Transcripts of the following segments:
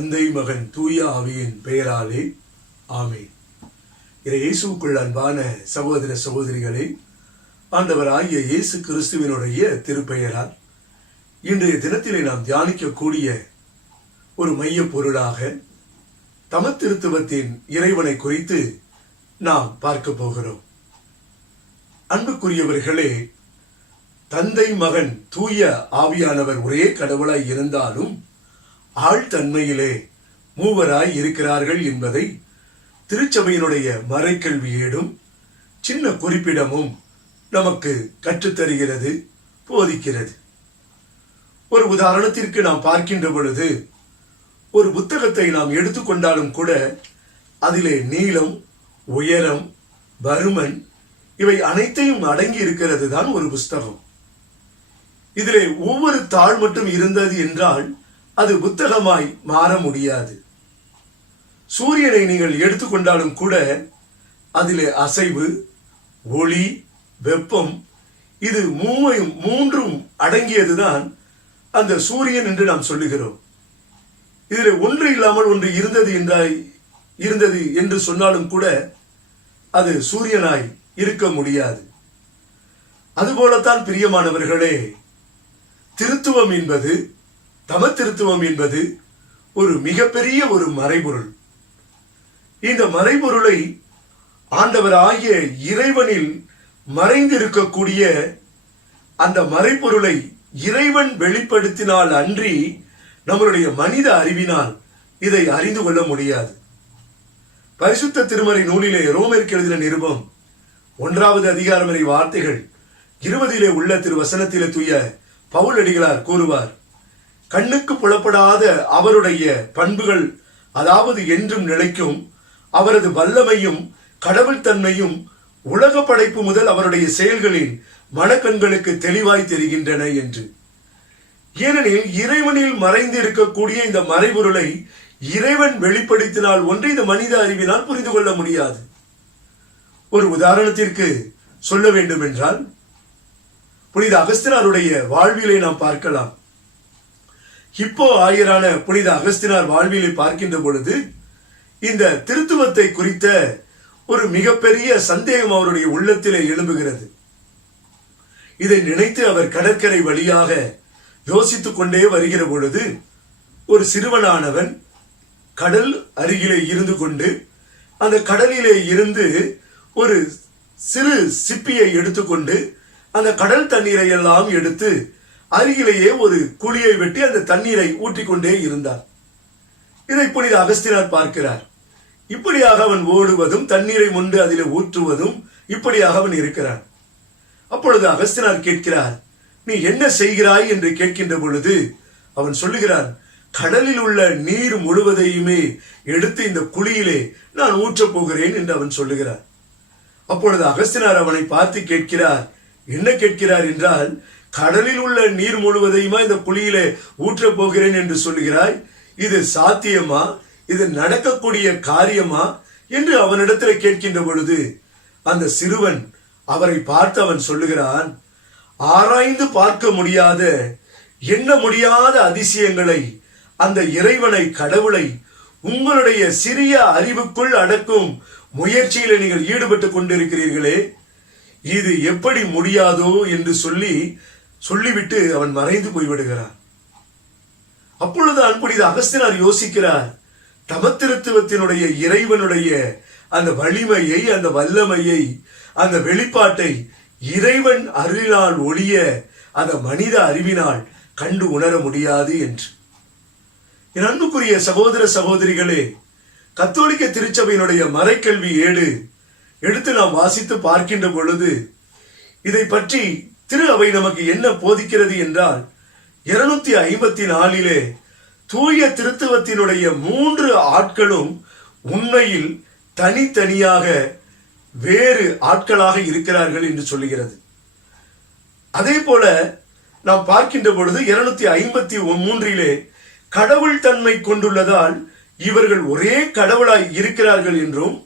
தந்தை மகன் தூய ஆவியின் பெயராலே ஆமென். இயேசுவுக்குள் அன்பான சகோதர சகோதரிகளே, ஆண்டவராகிய இயேசு கிறிஸ்துவினுடைய திருப்பெயரால் இன்றைய தினத்திலே நாம் தியானிக்கக்கூடிய ஒரு மைய பொருளாக தமத்திருத்துவத்தின் இறைவனை குறித்து நாம் பார்க்க போகிறோம். அன்புக்குரியவர்களே, தந்தை மகன் தூய ஆவியானவர் ஒரே கடவுளாய் இருந்தாலும் ஆழ்தன்மையிலே மூவராய் இருக்கிறார்கள் என்பதை திருச்சபையினுடைய மறைக்கல்வி ஏடும் சின்ன குறிப்பிடமும் நமக்கு கற்றுத்தருகிறது, போதிக்கிறது. ஒரு உதாரணத்திற்கு நாம் பார்க்கின்ற பொழுது, ஒரு புத்தகத்தை நாம் எடுத்துக்கொண்டாலும் கூட அதிலே நீளம், உயரம், பருமன் இவை அனைத்தையும் அடங்கி இருக்கிறது தான் ஒரு புத்தகம். இதிலே ஒவ்வொரு தாள் மட்டும் இருந்தது என்றால் அது புத்தகமாய் மாற முடியாது. சூரியனை நீங்கள் எடுத்துக்கொண்டாலும் கூட அதிலே அசைவு, ஒளி, வெப்பம் இது மூன்றும் அடங்கியதுதான் அந்த சூரியன் என்று நாம் சொல்லுகிறோம். இதில் ஒன்று இல்லாமல் ஒன்று இருந்தது என்று சொன்னாலும் கூட அது சூரியனாய் இருக்க முடியாது. அதுபோலத்தான் பிரியமானவர்களே, திருத்துவம் என்பது, தமத்திருத்துவம் என்பது ஒரு மிகப்பெரிய ஒரு மறைபொருள். இந்த மறைபொருளை ஆண்டவராகிய இறைவனில் மறைந்திருக்கக்கூடிய அந்த மறைபொருளை இறைவன் வெளிப்படுத்தினால் அன்றி நம்மளுடைய மனித அறிவினால் இதை அறிந்து கொள்ள முடியாது. பரிசுத்த திருமறை நூலிலே ரோமருக்கு எழுதின நிருபம் 1வது அதிகாரம் வரை வார்த்தைகள் 20 உள்ள திருவசனத்திலே தூய பவுலடிகளார் கூறுவார், கண்ணுக்கு புலப்படாத அவருடைய பண்புகள், அதாவது என்றும் நிலைக்கும் அவரது வல்லமையும் கடவுள் தன்மையும் உலக படைப்பு முதல் அவருடைய செயல்களின் மனக்கண்களுக்கு தெளிவாய் தெரிகின்றன என்று. ஏனெனில் இறைவனில் மறைந்து இருக்கக்கூடிய இந்த மறைபொருளை இறைவன் வெளிப்படுத்தினால் ஒன்றை இந்த மனித அறிவினால் புரிந்து கொள்ள முடியாது. ஒரு உதாரணத்திற்கு சொல்ல வேண்டும் என்றால், புனித அகஸ்தினாருடைய வாழ்விலை நாம் பார்க்கலாம். இப்போ ஆயரான புனித அகஸ்தினார் வாழ்விலை பார்க்கின்ற பொழுது இந்த திருத்துவத்தை குறித்த ஒரு மிகப்பெரிய சந்தேகம் அவருடைய உள்ளத்திலே எழும்புகிறது. இதை நினைத்து அவர் கடற்கரை வழியாக யோசித்துக் கொண்டே வருகிற பொழுது ஒரு சிறுவனானவன் கடல் அருகிலே இருந்து கொண்டு அந்த கடலிலே இருந்து ஒரு சிறு சிப்பியை எடுத்துக்கொண்டு அந்த கடல் தண்ணீரை எல்லாம் எடுத்து அருகிலேயே ஒரு குழியை வெட்டி அந்த தண்ணீரை ஊற்றிக்கொண்டே இருந்தார். இதை புனித அகஸ்தினார் பார்க்கிறார். இப்படியாக அவன் ஓடுவதும் தண்ணீரை முண்டு அதிலே ஊற்றுவதும் இப்படியாக அவன் இருக்கிறான். அப்பொழுது அகஸ்தினார் கேட்கிறார், நீ என்ன செய்கிறாய் என்று கேட்கின்ற பொழுது அவன் சொல்லுகிறான், கடலில் உள்ள நீர் முழுவதையுமே எடுத்து இந்த குழியிலே நான் ஊற்றப் போகிறேன் என்று அவன் சொல்லுகிறார். அப்பொழுது அகஸ்தினார் அவனை பார்த்து கேட்கிறார், என்ன கேட்கிறார் என்றால், கடலில் உள்ள நீர் முழுவதையுமா இந்த குழியிலே ஊற்றப் போகிறேன் என்று சொல்லுகிறாய், இது சாத்தியமா, இது நடக்கக்கூடிய காரியமா என்று அவனிடத்தில் கேட்கின்ற பொழுது அந்த சிறுவன் அவரை பார்த்து அவன் சொல்லுகிறான், ஆராய்ந்து பார்க்க முடியாத, எண்ண முடியாத அதிசயங்களை, அந்த இறைவனை, கடவுளை உங்களுடைய சிறிய அறிவுக்குள் அடக்கும் முயற்சியில நீங்கள் ஈடுபட்டு கொண்டிருக்கிறீர்களே, இது எப்படி முடியாதோ என்று சொல்லிவிட்டு அவன் மறைந்து போய்விடுகிறான். அப்பொழுது புனித அகஸ்தினார் யோசிக்கிறார், தமத்திருத்துவத்தினுடைய இறைவனுடைய அந்த வலிமையை, அந்த வல்லமையை, அந்த வெளிப்பாட்டை இறைவன் அருளினால் ஒழிய அந்த மனித அறிவினால் கண்டு உணர முடியாது என்று. என் அன்புக்குரிய சகோதர சகோதரிகளே, கத்தோலிக்க திருச்சபையினுடைய மறைக்கல்வி ஏடு எடுத்து நாம் வாசித்து பார்க்கின்ற பொழுது இதை பற்றி திரு அவை நமக்கு என்ன போதிக்கிறது என்றால், 254 தூய திருத்துவத்தினுடைய 3 ஆட்களும் உண்மையில் தனித்தனியாக வேறு ஆட்களாக இருக்கிறார்கள் என்று சொல்லுகிறது. அதே போல நாம் பார்க்கின்ற பொழுது 253 கடவுள் தன்மை கொண்டுள்ளதால் இவர்கள் ஒரே கடவுளாய் இருக்கிறார்கள் என்றும்,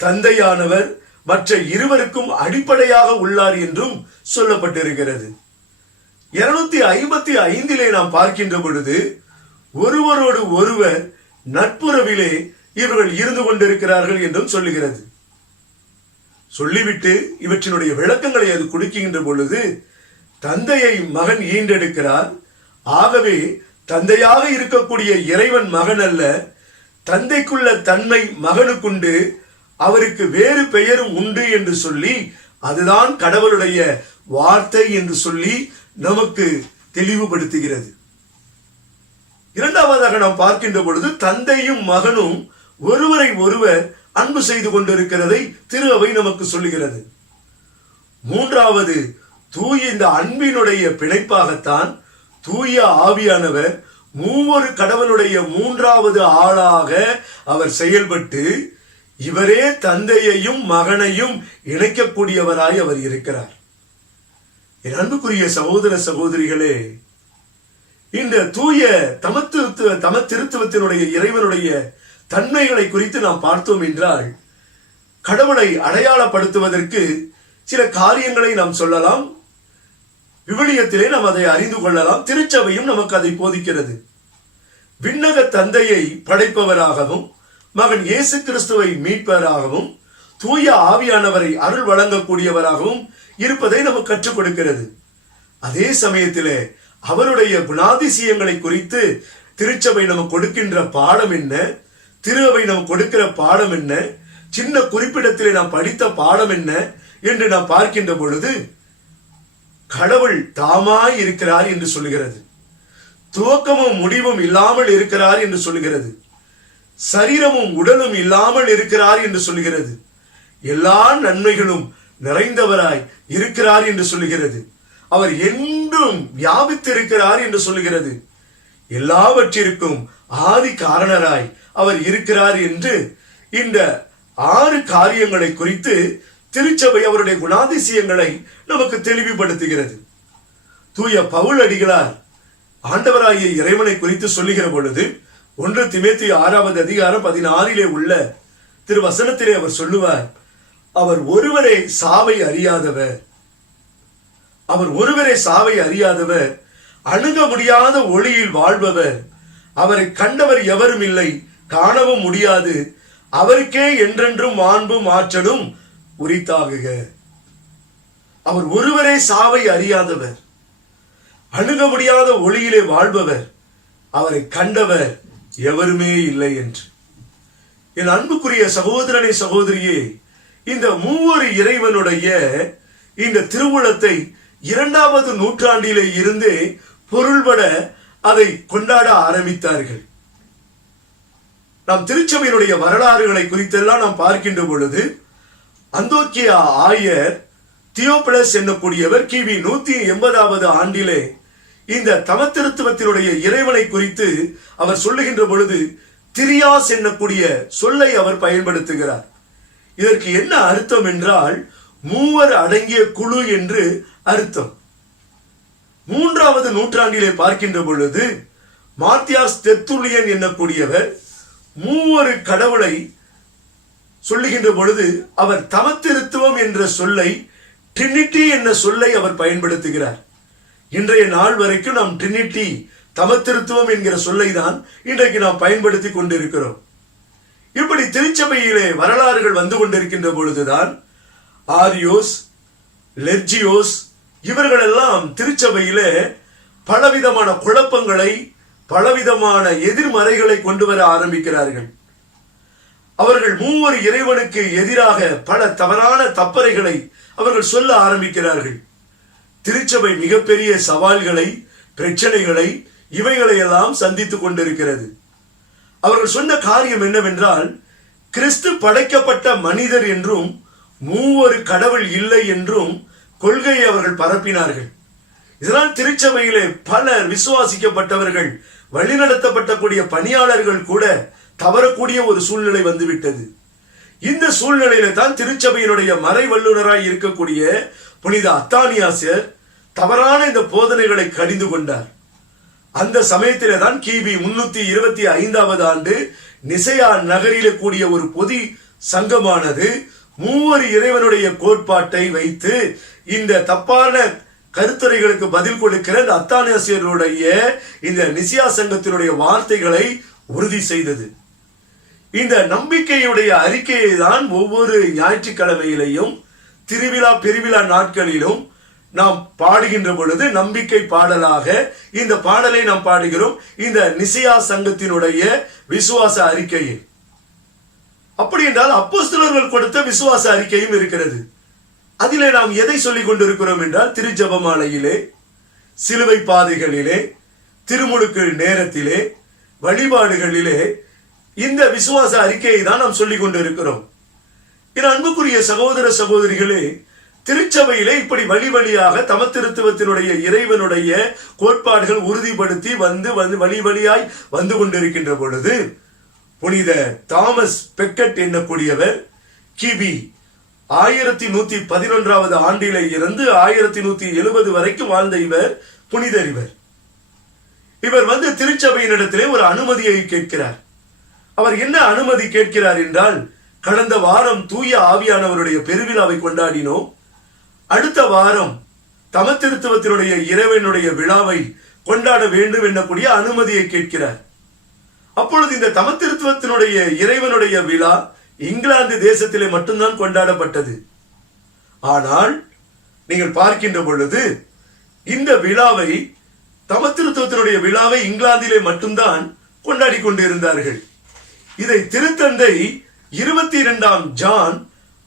தந்தையானவர் மற்ற இருவருக்கும் அடிப்படையாக உள்ளார் என்றும் சொல்லப்பட்டிருக்கிறது. 255 நாம் பார்க்கின்ற பொழுது ஒருவரோடு ஒருவர் நட்புறவிலே இவர்கள் இருந்து கொண்டிருக்கிறார்கள் என்றும் சொல்லுகிறது. சொல்லிவிட்டு இவற்றினுடைய விளக்கங்களை அது கொடுக்கின்ற பொழுது, தந்தையை மகன் ஈண்டெடுக்கிறார். ஆகவே தந்தையாக இருக்கக்கூடிய இறைவன் மகன் அல்ல, தந்தைக்குள்ள தன்மை மகனுக்குண்டு, அவருக்கு வேறு பெயரும் உண்டு என்று சொல்லி, அதுதான் கடவுளுடைய வார்த்தை என்று சொல்லி நமக்கு தெளிவுபடுத்துகிறது. இரண்டாவதாக நாம் பார்க்கின்ற பொழுது, தந்தையும் மகனும் ஒருவரை ஒருவர் அன்பு செய்து கொண்டிருக்கிறதை திரு அவை நமக்கு சொல்லுகிறது. மூன்றாவது, தூய இந்த அன்பினுடைய பிணைப்பாகத்தான் தூய ஆவியானவர் மூவொரு கடவுளுடைய மூன்றாவது ஆளாக அவர் செயல்பட்டு, இவரே தந்தையையும் மகனையும் இணைக்கக்கூடியவராய் அவர் இருக்கிறார். என் அன்புக்குரிய சகோதர சகோதரிகளே, இந்த தூய தமத்திருத்துவத்தினுடைய இறைவனுடைய தன்மைகளை குறித்து நாம் பார்த்தோம் என்றால், கடவுளை அடையாளப்படுத்துவதற்கு சில காரியங்களை நாம் சொல்லலாம். விவிலியத்திலே நாம் அதை அறிந்து கொள்ளலாம். திருச்சபையும் நமக்கு அதை போதிக்கிறது. விண்ணக தந்தையை படைப்பவராகவும், மகன் இயேசு கிறிஸ்துவை மீட்பவராகவும், தூய ஆவியானவரை அருள் வழங்கக்கூடியவராகவும் இருப்பதை நமக்கு கற்றுக் கொடுக்கிறது. அதே சமயத்திலே அவருடைய குணாதிசயங்களை குறித்து திருச்சபை நமக்கு கொடுக்கின்ற பாடம் என்ன, திரு அவை நமக்கு கொடுக்கிற பாடம் என்ன, சின்ன குறிப்பிடத்திலே நாம் படித்த பாடம் என்ன என்று நாம் பார்க்கின்ற பொழுது, கடவுள் தாமாய் இருக்கிறார் என்று சொல்லுகிறது. துவக்கமும் முடிவும் இல்லாமல் இருக்கிறார் என்று சொல்லுகிறது. சரீரமும் உடலும் இல்லாமல் இருக்கிறார் என்று சொல்லுகிறது. எல்லா நன்மைகளும் நிறைந்தவராய் இருக்கிறார் என்று சொல்லுகிறது. அவர் என்றும் வியாபித்திருக்கிறார் என்று சொல்லுகிறது. எல்லாவற்றிற்கும் ஆதி காரணராய் அவர் இருக்கிறார் என்று இந்த 6 காரியங்களை குறித்து திருச்சபை அவருடைய குணாதிசயங்களை நமக்கு தெளிவுபடுத்துகிறது. தூய பவுல் அடிகளார் ஆண்டவராகிய இறைவனை குறித்து சொல்லுகிற பொழுது 1 தீமோத்தேயு 6வது அதிகாரம் 16 உள்ள திருவசனத்திலே அவர் சொல்லுவார், அவர் ஒருவரே சாவை அறியாதவர், அவர் ஒருவரே சாவை அறியாதவர், அணுக முடியாத ஒளியில் வாழ்பவர், அவரை கண்டவர் எவரும் இல்லை, காணவும் முடியாது, அவருக்கே என்றென்றும் மாண்பும் ஆற்றலும் உரித்தாகுக. அவர் ஒருவரே சாவை அறியாதவர், அணுக முடியாத ஒளியிலே வாழ்பவர், அவரை கண்டவர் எவருமே இல்லை என்று. என் அன்புக்குரிய சகோதரனே சகோதரியே, இந்த மூவொரு இறைவனுடைய இந்த திருவுளத்தை 2வது நூற்றாண்டிலே இருந்து பொருள்பட அதை கொண்டாட ஆரம்பித்தார்கள். நாம் திருச்சபையினுடைய வரலாறுகளை குறித்தெல்லாம் நாம் பார்க்கின்ற பொழுது, அந்தோக்கியா ஆயர் தியோபிலஸ் என்னக்கூடியவர் கிபி 180வது ஆண்டிலே இந்த தமத்திருத்துவத்தினுடைய இறைவனை குறித்து அவர் சொல்லுகின்ற பொழுது திரியாஸ் என்னக்கூடிய சொல்லை அவர் பயன்படுத்துகிறார். இதற்கு என்ன அர்த்தம் என்றால், மூவர் அடங்கிய குழு என்று அர்த்தம். 3வது நூற்றாண்டிலே பார்க்கின்ற பொழுது மாத்தியாஸ் தெர்த்துல்லியன் என்னக்கூடியவர் மூவொரு கடவுளை சொல்லுகின்ற பொழுது அவர் தமத்திருத்துவம் என்ற சொல்லை, ட்ரினிட்டி என்ற சொல்லை அவர் பயன்படுத்துகிறார். இன்றைய நாள் வரைக்கும் நாம் ட்ரினிட்டி, தமத்திருத்துவம் என்கிற சொல்லை தான் இன்றைக்கு நாம் பயன்படுத்தி கொண்டிருக்கிறோம். இப்படி திருச்சபையிலே வரலாறுகள் வந்து கொண்டிருக்கின்ற பொழுதுதான் ஆரியோஸ், லெர்ஜியோஸ் இவர்கள் எல்லாம் திருச்சபையிலே பலவிதமான குழப்பங்களை, பலவிதமான எதிர்மறைகளை கொண்டு வர ஆரம்பிக்கிறார்கள். அவர்கள் மூவர் இறைவனுக்கு எதிராக பல தவறான தப்பறைகளை அவர்கள் சொல்ல ஆரம்பிக்கிறார்கள். திருச்சபை மிகப்பெரிய சவால்களை, பிரச்சனைகளை இவைகளை எல்லாம் சந்தித்துக் கொண்டிருக்கிறது. அவர்கள் சொன்ன காரியம் என்னவென்றால், கிறிஸ்து படைக்கப்பட்ட மனிதர் என்றும் மூவொரு கடவுள் இல்லை என்றும் கொள்கையை அவர்கள் பரப்பினார்கள். இதனால் திருச்சபையிலே பலர் விசுவாசிக்கப்பட்டவர்கள், வழிநடத்தப்பட்டக்கூடிய பணியாளர்கள் கூட தவறக்கூடிய ஒரு சூழ்நிலை வந்துவிட்டது. இந்த சூழ்நிலையில தான் திருச்சபையினுடைய மறை வல்லுநராய் இருக்கக்கூடிய புனித அத்தானியாசியர் தவறான இந்த போதனைகளை கடிந்து கொண்டார். அந்த சமயத்திலே தான் கிபி 325வது ஆண்டு நிசையா நகரிலே கூடிய ஒரு பொது சங்கமானது மூவர் இறைவனுடைய கோட்பாட்டை வைத்து இந்த தப்பான கருத்துரைகளுக்கு பதில் கொடுக்கிற இந்த அத்தானியாசியருடைய இந்த நிசியா சங்கத்தினுடைய வார்த்தைகளை உறுதி செய்தது. இந்த நம்பிக்கையுடைய அறிக்கையை தான் ஒவ்வொரு ஞாயிற்றுக்கிழமையிலையும் திருவிழா பெருவிழா நாட்களிலும் நாம் பாடுகின்ற பொழுது நம்பிக்கை பாடலாக இந்த பாடலை நாம் பாடுகிறோம். இந்த நிசியா சங்கத்தினுடைய விசுவாச அறிக்கையை. அப்படி என்றால் அப்போஸ்தலர்கள் கொடுத்த விசுவாச அறிக்கையும் இருக்கிறது. அதிலே நாம் எதை சொல்லிக் கொண்டிருக்கிறோம் என்றால், திருஜெபமாலையிலே, சிலுவை பாதைகளிலே, திருமுழுக்கு நேரத்திலே, வழிபாடுகளிலே இந்த விசுவாச அறிக்கையை தான் நாம் சொல்லிக் கொண்டிருக்கிறோம். என் அன்புக்குரிய சகோதர சகோதரிகளே, திருச்சபையிலே இப்படி வழி வழியாக தமத்திருத்துவத்தினுடைய இறைவனுடைய கோட்பாடுகள் உறுதிப்படுத்தி வழி வழியாய் வந்து கொண்டிருக்கின்ற பொழுது, புனித தாமஸ் பெக்கெட் என்னக்கூடியவர் கிபி 1111 ஆண்டிலே இருந்து 1170 வரைக்கும் வாழ்ந்த இவர் புனிதர். இவர் திருச்சபையினிடத்திலே ஒரு அனுமதியை கேட்கிறார். அவர் என்ன அனுமதி கேட்கிறார் என்றால், கடந்த வாரம் தூய ஆவியானவருடைய பெருவிழாவை கொண்டாடினோம். அடுத்த வாரம் தமத்திருத்துவத்தினுடைய இறைவனுடைய விழாவை கொண்டாட வேண்டும் என்னக்கூடிய அனுமதியை கேட்கிறார். அப்பொழுது இந்த தமத்திருத்துவத்தினுடைய இறைவனுடைய விழா இங்கிலாந்து தேசத்திலே மட்டும்தான் கொண்டாடப்பட்டது. ஆனால் நீங்கள் பார்க்கின்ற பொழுது இந்த விழாவை, தமத்திருத்துவத்தினுடைய விழாவை இங்கிலாந்திலே மட்டும்தான் கொண்டாடி கொண்டிருந்தார்கள். இதை திருத்தந்தை 22ஆம் ஜான்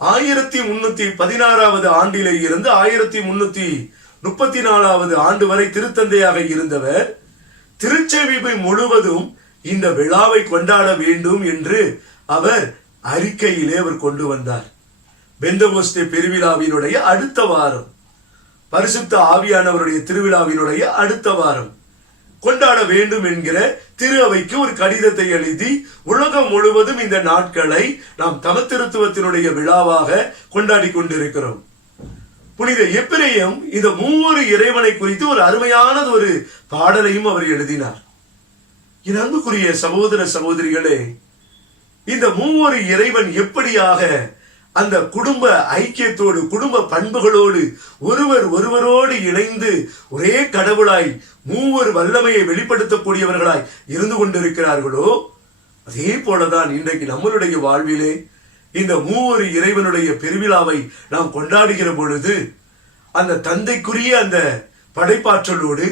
1316 ஆண்டிலே இருந்து 1334 ஆண்டு வரை திருத்தந்தையாக இருந்தவர் திருச்சபை முழுவதும் இந்த விழாவை கொண்டாட வேண்டும் என்று அவர் அறிக்கையிலே அவர் கொண்டு வந்தார். பெந்தகோஸ்தே பெருவிழாவினுடைய அடுத்த வாரம், பரிசுத்த ஆவியானவருடைய திருவிழாவினுடைய அடுத்த வாரம் கொண்டாட வேண்டும் என்கிற திரு அவைக்கு ஒரு கடிதத்தை எழுதி உலகம் முழுவதும் இந்த நாட்களை நாம் தமத்திருத்துவத்தினுடைய விழாவாக கொண்டாடி கொண்டிருக்கிறோம். புனித எப்பிரேயம் இந்த மூவரு இறைவனை குறித்து ஒரு அருமையானது ஒரு பாடலையும் அவர் எழுதினார். என் அன்புக்குரிய சகோதர சகோதரிகளே, இந்த மூவரு இறைவன் எப்படியாக அந்த குடும்ப ஐக்கியத்தோடு, குடும்ப பண்புகளோடு, ஒருவரோடு இணைந்து ஒரே கடவுளாய் மூவர் வல்லமையை வெளிப்படுத்தக்கூடியவர்களாய் இருந்து கொண்டிருக்கிறார்களோ, அதே போலதான் இன்றைக்கு நம்மளுடைய வாழ்விலே இந்த மூவரு இறைவனுடைய பெருவிழாவை நாம் கொண்டாடுகிற பொழுது அந்த தந்தைக்குரிய அந்த படைப்பாற்றலோடு,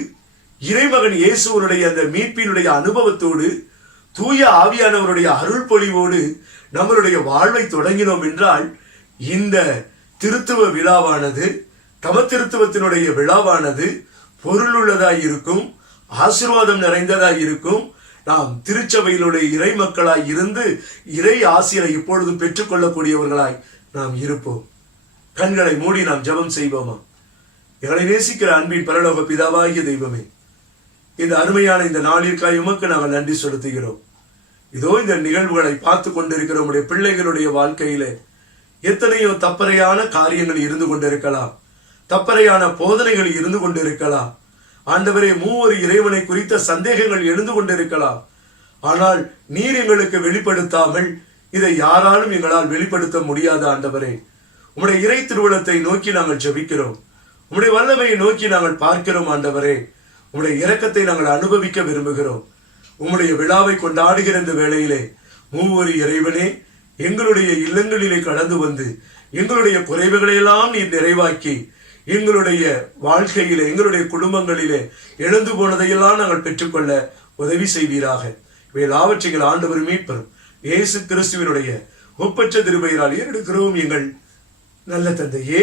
இறைமகன் இயேசுவனுடைய அந்த மீட்பினுடைய அனுபவத்தோடு, தூய ஆவியானவருடைய அருள் பொழிவோடு நம்மளுடைய வாழ்வை தொடங்கினோம் என்றால், இந்த திருத்துவ விழாவானது, தமத்திருத்துவத்தினுடைய விழாவானது பொருளுள்ளதாய் இருக்கும், ஆசீர்வாதம் நிறைந்ததாய் இருக்கும். நாம் திருச்சபையினுடைய இறை மக்களாய் இருந்து இறை ஆசிரை இப்பொழுதும் பெற்றுக்கொள்ளக்கூடியவர்களாய் நாம் இருப்போம். கண்களை மூடி நாம் ஜெபம் செய்வோமா? எங்களை நேசிக்கிற அன்பின் பரலோக பிதாவாகிய தெய்வமே, இந்த அருமையான இந்த நாளிற்காய் உமக்கு நாங்கள் நன்றி செலுத்துகிறோம். இதோ இந்த நிகழ்வுகளை பார்த்து கொண்டிருக்கிற உடைய பிள்ளைகளுடைய வாழ்க்கையிலே எத்தனையோ தப்பறையான காரியங்கள் இருந்து கொண்டிருக்கலாம், தப்பறையான போதனைகள் இருந்து கொண்டிருக்கலாம். ஆண்டவரே, மூவரு இறைவனை குறித்த சந்தேகங்கள் எழுந்து கொண்டிருக்கலாம். ஆனால் நீர் எங்களுக்கு வெளிப்படுத்தாமல் இதை யாராலும் எங்களால் வெளிப்படுத்த முடியாத ஆண்டவரே, உம்முடைய இறை திருவுளத்தை நோக்கி நாங்கள் ஜெபிக்கிறோம். உம்முடைய வல்லமையை நோக்கி நாங்கள் பார்க்கிறோம். ஆண்டவரே, உம்முடைய இரக்கத்தை நாங்கள் அனுபவிக்க விரும்புகிறோம். உம்முடைய விழாவை கொண்டாடுகிற இந்த வேளையிலே மூவரு இறைவனே, எங்களுடைய இல்லங்களிலே கடந்து வந்து எங்களுடைய குறைவுகளை எல்லாம் நீர் நிறைவாக்கி, எங்களுடைய வாழ்க்கையிலே, எங்களுடைய குடும்பங்களிலே எழுந்து போனதையெல்லாம் நாங்கள் பெற்றுக்கொள்ள உதவி செய்வீராக. இவையெல்லாவற்றைகள் ஆண்டவர் மீட்பரும் இயேசு கிறிஸ்துவினுடைய ஒப்பற்ற திருப்பெயரால் ஏறெடுக்கிறோம் எங்கள் நல்ல தந்தையே,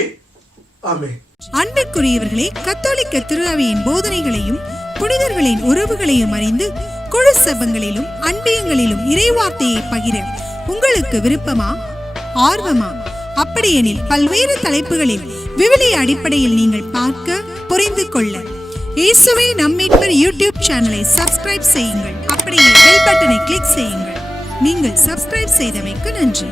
ஆமென். அன்பிற்குரியவர்களே, கத்தோலிக்க திருஅவையின் போதனைகளையும் புனிதர்களின் உறவுகளையும் அறிந்து குழு சபங்களிலும் அன்பியங்களிலும் இறைவார்த்தையை பகிர உங்களுக்கு விருப்பமா, ஆர்வமா? அப்படியெனில் பல்வேறு தலைப்புகளில் விவிலிய அடிப்படையில் நீங்கள் பார்க்க, புரிந்து கொள்ள இயேசுவே நம் மீட்பர் யூடியூப் சேனலை சப்ஸ்கிரைப் செய்யுங்கள். அப்படியே பெல் பட்டனை கிளிக் செய்யுங்கள். நீங்கள் சப்ஸ்கிரைப் செய்தமைக்கு நன்றி.